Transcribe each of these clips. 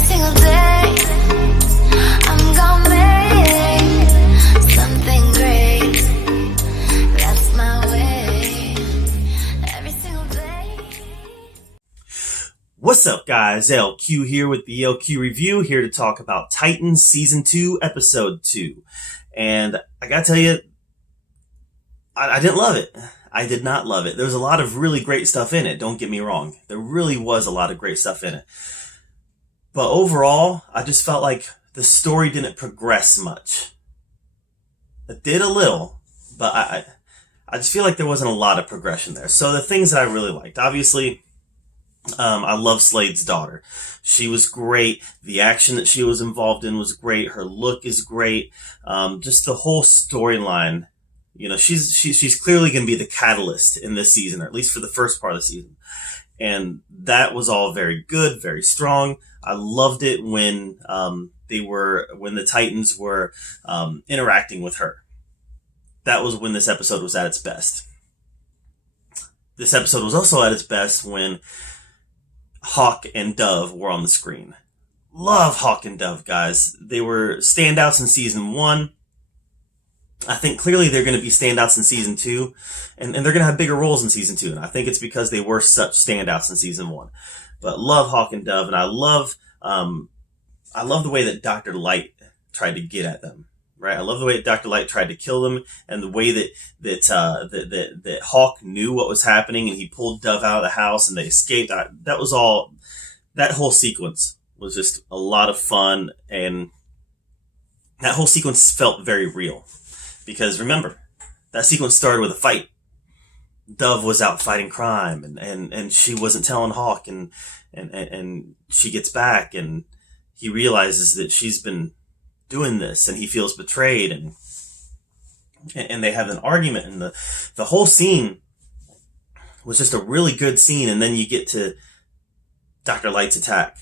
single day, I'm gonna make something great. That's my way. Every single day. What's up, guys? LQ here with the LQ Review, here to talk about Titans Season 2, Episode 2. And I gotta tell you, I didn't love it. I did not love it. There was a lot of really great stuff in it, don't get me wrong. There really was a lot of great stuff in it. But overall, I just felt like the story didn't progress much. It did a little, but I just feel like there wasn't a lot of progression there. So the things that I really liked, obviously, I love Slade's daughter. She was great. The action that she was involved in was great. Her look is great. Just the whole storyline. You know, she's clearly going to be the catalyst in this season, or at least for the first part of the season. And that was all very good, very strong. I loved it when when the Titans were interacting with her. That was when this episode was at its best. This episode was also at its best when Hawk and Dove were on the screen. Love Hawk and Dove, guys. They were standouts in season 1. I think clearly they're going to be standouts in season 2, and they're going to have bigger roles in season 2. And I think it's because they were such standouts in season 1. But love Hawk and Dove, and I love the way that Dr. Light tried to get at them. Right? I love the way that Dr. Light tried to kill them, and the way that Hawk knew what was happening, and he pulled Dove out of the house, and they escaped. That was all. That whole sequence was just a lot of fun, and that whole sequence felt very real. Because remember, that sequence started with a fight. Dove was out fighting crime, and she wasn't telling Hawk, and she gets back, and he realizes that she's been doing this, and he feels betrayed, and they have an argument, and the whole scene was just a really good scene. And then you get to Dr. Light's attack,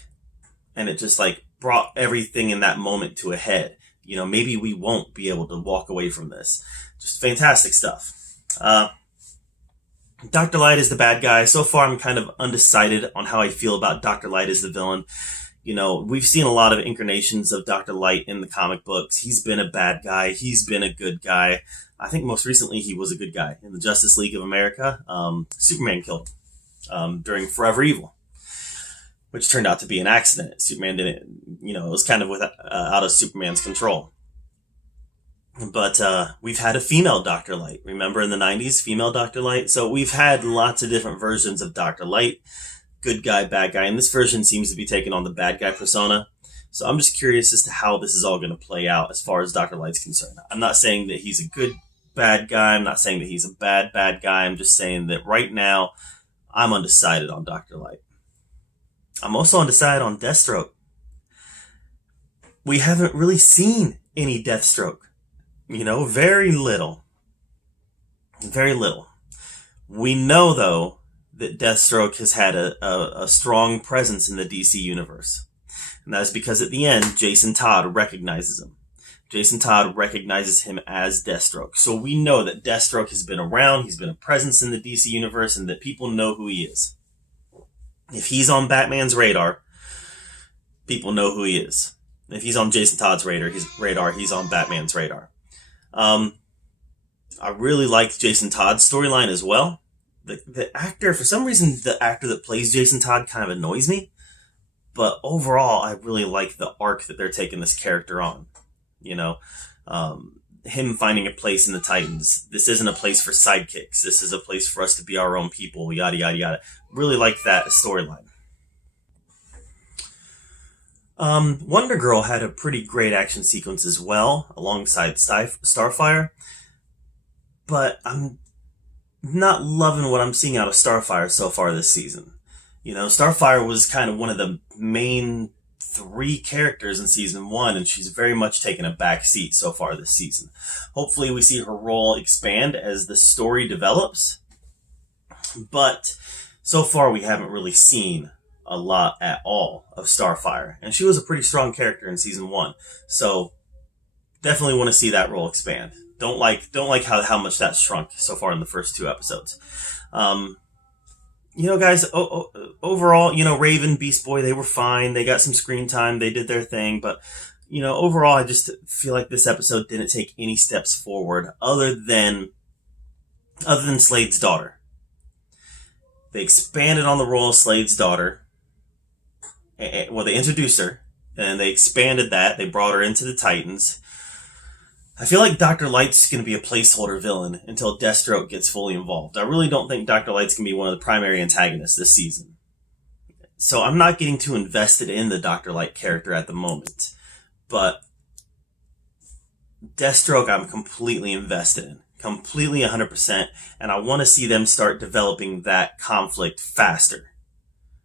and it just like brought everything in that moment to a head. You know, maybe we won't be able to walk away from this. Just fantastic stuff. Dr. Light is the bad guy. So far, I'm kind of undecided on how I feel about Dr. Light as the villain. You know, we've seen a lot of incarnations of Dr. Light in the comic books. He's been a bad guy. He's been a good guy. I think most recently he was a good guy. In the Justice League of America, Superman killed him during Forever Evil, which turned out to be an accident. Superman didn't, you know, it was kind of out of Superman's control. But we've had a female Dr. Light. Remember in the 90s, female Dr. Light? So we've had lots of different versions of Dr. Light. Good guy, bad guy. And this version seems to be taking on the bad guy persona. So I'm just curious as to how this is all going to play out as far as Dr. Light's concerned. I'm not saying that he's a good bad guy. I'm not saying that he's a bad guy. I'm just saying that right now, I'm undecided on Dr. Light. I'm also undecided on Deathstroke. We haven't really seen any Deathstroke. You know, very little. Very little. We know, though, that Deathstroke has had a strong presence in the DC universe. And that is because at the end, Jason Todd recognizes him. Jason Todd recognizes him as Deathstroke. So we know that Deathstroke has been around, he's been a presence in the DC universe, and that people know who he is. If he's on Batman's radar, people know who he is. If he's on Jason Todd's radar, he's on Batman's radar. I really liked Jason Todd's storyline as well. The actor, for some reason, the actor that plays Jason Todd kind of annoys me. But overall, I really like the arc that they're taking this character on. You know, him finding a place in the Titans. This isn't a place for sidekicks. This is a place for us to be our own people, yada, yada, yada. Really like that storyline. Wonder Girl had a pretty great action sequence as well, alongside Starfire. But I'm not loving what I'm seeing out of Starfire so far this season. You know, Starfire was kind of one of the main 3 characters in season 1, and she's very much taken a back seat so far this season. Hopefully we see her role expand as the story develops. But so far we haven't really seen a lot at all of Starfire. And she was a pretty strong character in season 1. So definitely want to see that role expand. Don't like how much that shrunk so far in the first 2 episodes. guys, overall, Raven, Beast Boy, they were fine. They got some screen time. They did their thing. But, overall, I just feel like this episode didn't take any steps forward other than Slade's daughter. They expanded on the role of Slade's daughter. Well, they introduced her, and they expanded that. They brought her into the Titans. I feel like Dr. Light's going to be a placeholder villain until Deathstroke gets fully involved. I really don't think Dr. Light's going to be one of the primary antagonists this season. So I'm not getting too invested in the Dr. Light character at the moment. But Deathstroke I'm completely invested in. Completely 100%. And I want to see them start developing that conflict faster.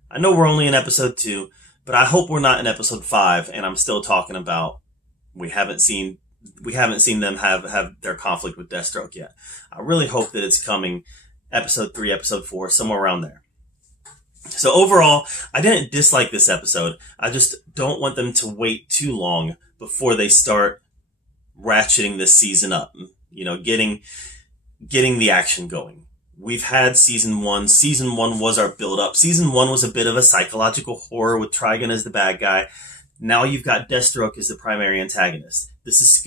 I know we're only in episode 2, but I hope we're not in episode 5 and I'm still talking about we haven't seen them have their conflict with Deathstroke yet. I really hope that it's coming episode 3, episode 4, somewhere around there. So overall, I didn't dislike this episode. I just don't want them to wait too long before they start ratcheting this season up. Getting the action going. We've had season 1. Season 1 was our build up. Season 1 was a bit of a psychological horror with Trigon as the bad guy. Now you've got Deathstroke as the primary antagonist. This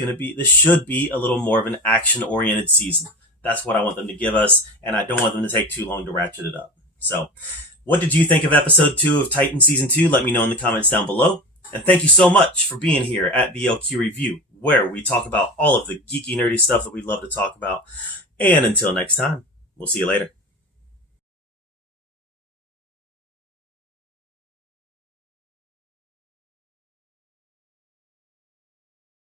should be a little more of an action-oriented season. That's what I want them to give us, and I don't want them to take too long to ratchet it up. So, what did you think of episode 2 of Titan Season 2? Let me know in the comments down below. And thank you so much for being here at the LQ Review, where we talk about all of the geeky, nerdy stuff that we love to talk about. And until next time, we'll see you later.